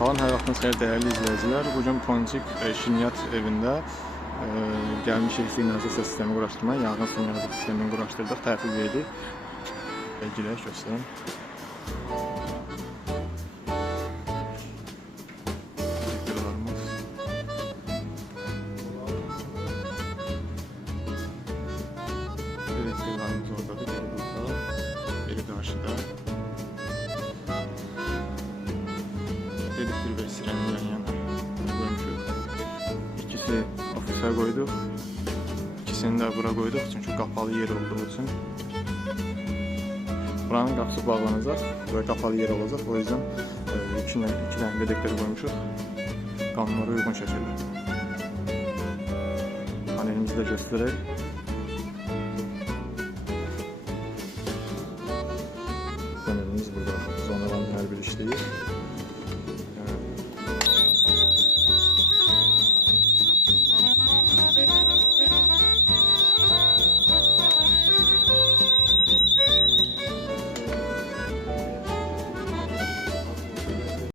Salam, hər vaxtınız xeyir dəyərli izləyicilər. Bugün Ponçik Şinyat evində gəlmişik siqnalizasiya sistemi quraşdırmaya, yanğın siqnalizasiya sistemini quraşdırdıq, təhvil verdik. Girək, göstərim. Detektorlarımız. Detektorlarımız oradadır, biri burada, biri qarşıda. Dedektör ve sireni yan yana koymuşuz. İkisi ofise koyduk. İkisini de bura koyduk çünkü kapalı yer olduğu için. Buranın kapısı bağlanacak. Böyle kapalı yer olacak. O yüzden iki tane dedektör koymuşuz. Kanunlara uygun şekilde. Panelimizde göstereyim.